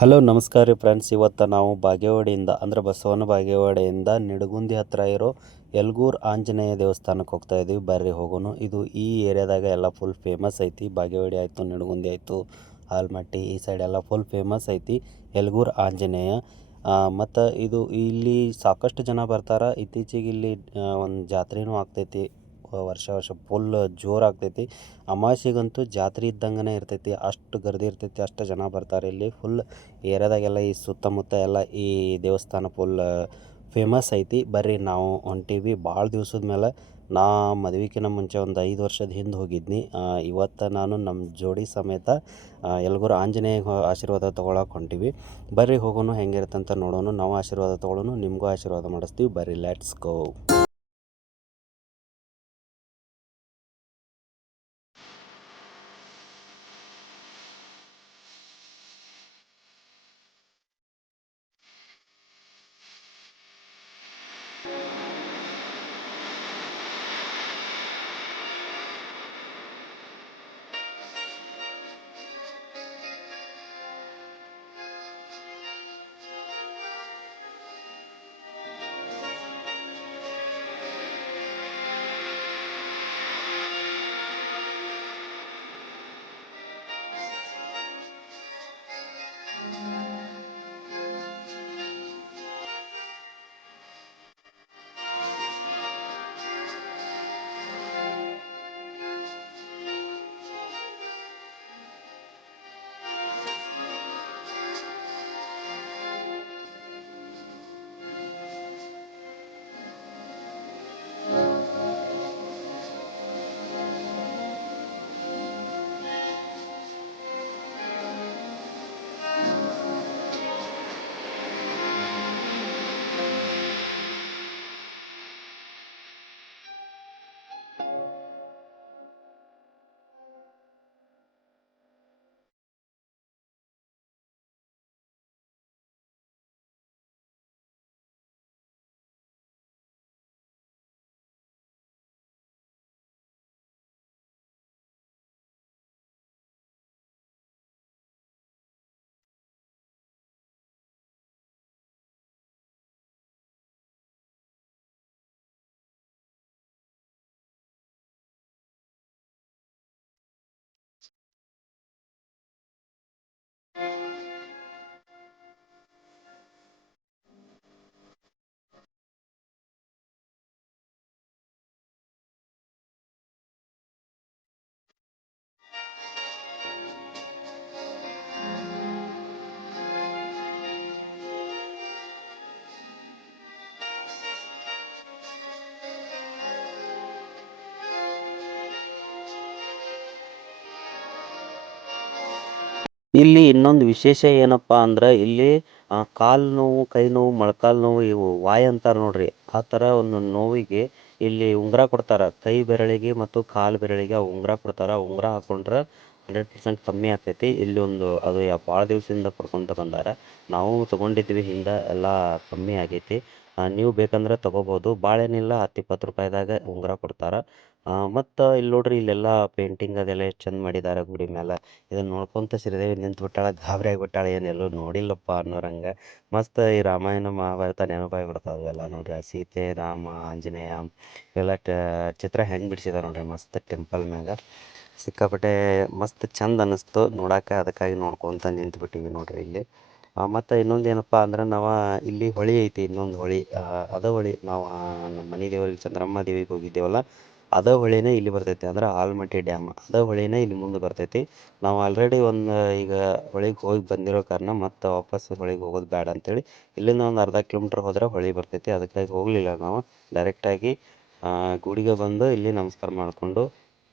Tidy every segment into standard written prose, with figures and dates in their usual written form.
Hello ನಮಸ್ಕಾರ ರೀ friends. ಇವತ್ತು ನಾವು ಬಾಗೇವಾಡಿಯಿಂದ ಅಂದರೆ ಬಸವನ ಬಾಗೇವಾಡಿಯಿಂದ ನಿಡಗುಂದಿ ಹತ್ತಿರ ಇರೋ ಯಲ್ಗೂರು ಆಂಜನೇಯ ದೇವಸ್ಥಾನಕ್ಕೆ ಹೋಗ್ತಾ ಇದ್ದೀವಿ. ಬರ್ರಿ ಹೋಗೋಣ. ಇದು ಈ ಏರಿಯಾದಾಗ ಎಲ್ಲ ಫುಲ್ ಫೇಮಸ್ ಐತಿ. ಬಾಗೇವಾಡಿ ಆಯಿತು, ನಿಡಗುಂದಿ ಆಯಿತು, ಆಲ್ಮಟ್ಟಿ ಈ ಸೈಡ್ ಎಲ್ಲ ಫುಲ್ ಫೇಮಸ್ ಐತಿ ಯಲ್ಗೂರು ಆಂಜನೇಯ. ಮತ್ತು ಇದು ಇಲ್ಲಿ ಸಾಕಷ್ಟು ಜನ ಬರ್ತಾರೆ. ಇತ್ತೀಚೆಗೆ ಇಲ್ಲಿ ಒಂದು ಜಾತ್ರೆನೂ ಆಗ್ತೈತಿ. ವರ್ಷ ಫುಲ್ ಜೋರು ಆಗ್ತೈತಿ. ಅಮಾವಾಸ್ಯೆಗಂತೂ ಜಾತ್ರೆ ಇದ್ದಂಗೆ ಇರ್ತೈತಿ. ಅಷ್ಟು ಗರ್ದಿ ಇರ್ತೈತಿ, ಅಷ್ಟು ಜನ ಬರ್ತಾರೆ ಇಲ್ಲಿ. ಫುಲ್ ಏರಿಯಾದಾಗೆಲ್ಲ ಈ ಸುತ್ತಮುತ್ತ ಎಲ್ಲ ಈ ದೇವಸ್ಥಾನ ಫುಲ್ ಫೇಮಸ್ ಐತಿ. ಬರ್ರಿ ನಾವು ಹೊಂಟೀವಿ. ಭಾಳ ದಿವ್ಸದ ಮೇಲೆ ನಾ ಮದುವೆಗಿಂತ ಮುಂಚೆ ಒಂದು 5 ವರ್ಷದ ಹಿಂದೆ ಹೋಗಿದ್ನಿ. ಇವತ್ತು ನಾನು ನಮ್ಮ ಜೋಡಿ ಸಮೇತ ಯಲ್ಗೂರು ಆಂಜನೇಯ ಆಶೀರ್ವಾದ ತೊಗೊಳಕ್ಕೆ ಹೊಂಟೀವಿ. ಬರ್ರಿ ಹೋಗೋಣ, ಹೆಂಗಿರುತ್ತೆ ಅಂತ ನೋಡೋಣ. ನಾವು ಆಶೀರ್ವಾದ ತೊಗೊಳ್ಳೋಣ, ನಿಮಗೂ ಆಶೀರ್ವಾದ ಮಾಡಿಸ್ತೀವಿ. ಬರ್ರಿ, ಲೆಟ್ಸ್ ಗೋ. ಇಲ್ಲಿ ಇನ್ನೊಂದು ವಿಶೇಷ ಏನಪ್ಪ ಅಂದ್ರೆ ಇಲ್ಲಿ ಕಾಲು ನೋವು, ಕೈ ನೋವು, ಮೊಳಕಾಲು ನೋವು, ಇವು ವಾಯ್ ಅಂತಾರೆ ನೋಡ್ರಿ, ಆ ಥರ ಒಂದು ನೋವಿಗೆ ಇಲ್ಲಿ ಉಂಗುರ ಕೊಡ್ತಾರೆ. ಕೈ ಬೆರಳಿಗೆ ಮತ್ತು ಕಾಲು ಬೆರಳಿಗೆ ಉಂಗುರ ಕೊಡ್ತಾರೆ. ಉಂಗುರ ಹಾಕೊಂಡ್ರೆ 100% ಕಮ್ಮಿ ಆಗ್ತೈತಿ. ಇಲ್ಲಿ ಒಂದು ಅದು ಭಾಳ ದಿವಸದಿಂದ ಪಡ್ಕೊಂತ ಬಂದಾರ. ನಾವು ತೊಗೊಂಡಿದ್ವಿ, ಹಿಂದೆ ಎಲ್ಲ ಕಮ್ಮಿ ಆಗೈತಿ. ನೀವು ಬೇಕಂದ್ರೆ ತೊಗೋಬೋದು. ಭಾಳ ಏನಿಲ್ಲ, 10-20 ರೂಪಾಯಿದಾಗ ಉಂಗುರ ಕೊಡ್ತಾರೆ. ಮತ್ತು ಇಲ್ಲಿ ನೋಡ್ರಿ, ಇಲ್ಲೆಲ್ಲ ಪೇಂಟಿಂಗ್ ಅದೆಲ್ಲ ಎಷ್ಟು ಚಂದ ಮಾಡಿದ್ದಾರೆ ಗುಡಿ ಮೇಲೆ. ಇದನ್ನು ನೋಡ್ಕೊಂತ ಶ್ರೀದೇವಿ ನಿಂತು ಬಿಟ್ಟಾಳ, ಗಾಬರಿ ಆಗಿಬಿಟ್ಟಾಳ, ಏನೆಲ್ಲೂ ನೋಡಿಲ್ಲಪ್ಪ ಅನ್ನೋರಂಗೆ. ಮಸ್ತ್ ಈ ರಾಮಾಯಣ ಮಹಾಭಾರತ ನೆನಪಾಗಿ ಬಿಡ್ತಾವೆ ಎಲ್ಲ ನೋಡ್ರಿ. ಸೀತೆ, ರಾಮ, ಆಂಜನೇಯ ಎಲ್ಲ ಚಿತ್ರ ಹೆಂಗೆ ಬಿಡಿಸಿದಾರೆ ನೋಡ್ರಿ, ಮಸ್ತ್ ಟೆಂಪಲ್ ಮ್ಯಾಗ. ಸಿಕ್ಕಾಪಟ್ಟೆ ಮಸ್ತ್ ಚಂದ ಅನ್ನಿಸ್ತು ನೋಡಕ್ಕೆ. ಅದಕ್ಕಾಗಿ ನೋಡ್ಕೊತ ನಿಂತು ಬಿಟ್ಟಿವಿ ನೋಡ್ರಿ ಇಲ್ಲಿ. ಮತ್ತು ಇನ್ನೊಂದು ಏನಪ್ಪ ಅಂದ್ರೆ, ನಾವು ಇಲ್ಲಿ ಹೊಳೆ ಐತಿ, ಇನ್ನೊಂದು ಹೊಳೆ. ಅದೇ ಹೊಳೆ ನಾವು ನಮ್ಮ ಮನೆ ದೇವ್ರಿಗೆ ಚಂದ್ರಮ್ಮ ದೇವಿಗೆ ಹೋಗಿದ್ದೇವಲ್ಲ, ಅದೇ ಹೊಳೆನೇ ಇಲ್ಲಿ ಬರ್ತೈತಿ. ಅಂದ್ರೆ ಆಲ್ಮಟ್ಟಿ ಡ್ಯಾಮ್ ಅದೇ ಹೊಳೆನೇ ಇಲ್ಲಿ ಮುಂದೆ ಬರ್ತೈತಿ. ನಾವು ಆಲ್ರೆಡಿ ಈಗ ಹೊಳೆಗೆ ಹೋಗಿ ಬಂದಿರೋ ಕಾರಣ ಮತ್ತು ವಾಪಸ್ ಹೊಳೆಗೆ ಹೋಗೋದು ಬೇಡ ಅಂತೇಳಿ ಇಲ್ಲಿಂದ ಒಂದು ಅರ್ಧ ಕಿಲೋಮೀಟ್ರ್ ಹೋದ್ರೆ ಹೊಳೆ ಬರ್ತೈತಿ. ಅದಕ್ಕಾಗಿ ಹೋಗಲಿಲ್ಲ ನಾವು. ಡೈರೆಕ್ಟಾಗಿ ಗುಡಿಗೆ ಬಂದು ಇಲ್ಲಿ ನಮಸ್ಕಾರ ಮಾಡಿಕೊಂಡು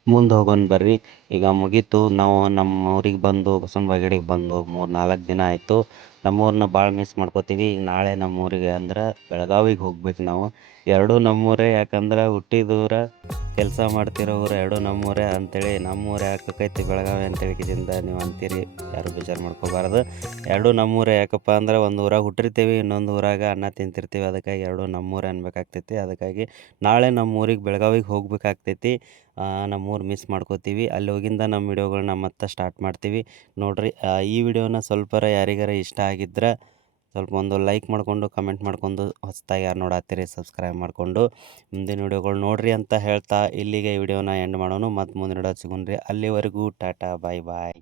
ಮುಂದೆ ಹೋಗೋಣ ಬರ್ರಿ. ಈಗ ಮುಗೀತು, ನಾವು ನಮ್ಮ ಊರಿಗೆ ಬಂದು ಬಸವನ ಬಾಗೇವಾಡಿಗೆ ಬಂದು 3-4 ದಿನ ಆಯಿತು. ನಮ್ಮೂರನ್ನ ಭಾಳ ಮಿಸ್ ಮಾಡ್ಕೋತೀವಿ. ಈಗ ನಾಳೆ ನಮ್ಮೂರಿಗೆ ಅಂದ್ರೆ ಬೆಳಗಾವಿಗೆ ಹೋಗ್ಬೇಕು ನಾವು. ಎರಡೂ ನಮ್ಮೂರೇ, ಯಾಕಂದ್ರೆ ಹುಟ್ಟಿದೂರ ಕೆಲಸ ಮಾಡ್ತಿರೋ ಊರು ಎರಡು ನಮ್ಮೂರೇ ಅಂತೇಳಿ ನಮ್ಮೂರು ಯಾಕೈತಿ ಬೆಳಗಾವಿ ಅಂತೇಳಿ ಕಿದಿಂದ ನೀವು ಅಂತೀರಿ, ಯಾರು ಬೇಜಾರು ಮಾಡ್ಕೋಬಾರ್ದು. ಎರಡು ನಮ್ಮೂರೇ. ಯಾಕಪ್ಪ ಅಂದ್ರೆ ಒಂದು ಊರಾಗ ಹುಟ್ಟಿರ್ತೀವಿ, ಇನ್ನೊಂದು ಊರಾಗ ಅನ್ನ ತಿಂತಿರ್ತೀವಿ. ಅದಕ್ಕಾಗಿ ಎರಡು ನಮ್ಮೂರೇ ಅನ್ಬೇಕಾಗ್ತೈತಿ. ಅದಕ್ಕಾಗಿ ನಾಳೆ ನಮ್ಮ ಊರಿಗೆ ಬೆಳಗಾವಿಗೆ ಹೋಗ್ಬೇಕಾಗ್ತೈತಿ. ನಮ್ಮೂರು ಮಿಸ್ ಮಾಡ್ಕೋತೀವಿ. ಅಲ್ಲಿ ಹೋಗಿಂದ ನಮ್ಮ ವಿಡಿಯೋಗಳನ್ನ ಮತ್ತೆ ಸ್ಟಾರ್ಟ್ ಮಾಡ್ತೀವಿ ನೋಡ್ರಿ. ಈ ವಿಡಿಯೋನ ಸ್ವಲ್ಪರ ಯಾರಿಗಾರ ಇಷ್ಟ ಆಗಿದ್ರೆ ಸ್ವಲ್ಪ ಒಂದು ಲೈಕ್ ಮಾಡ್ಕೊಂಡು ಕಮೆಂಟ್ ಮಾಡ್ಕೊಂಡು, ಹೊಸದಾಗಿ ಯಾರು ನೋಡತ್ತೀರಿ ಸಬ್ಸ್ಕ್ರೈಬ್ ಮಾಡಿಕೊಂಡು ಮುಂದಿನ ವಿಡಿಯೋಗಳು ನೋಡ್ರಿ ಅಂತ ಹೇಳ್ತಾ ಇಲ್ಲಿಗೆ ವಿಡಿಯೋನ ಎಂಡ್ ಮಾಡೋಣ. ಮತ್ತು ಮುಂದಿನ ವಿಡಿಯೋ ಸಿಗೋಣ್ರಿ. ಅಲ್ಲಿವರೆಗೂ ಟಾಟಾ ಬಾಯ್ ಬಾಯ್.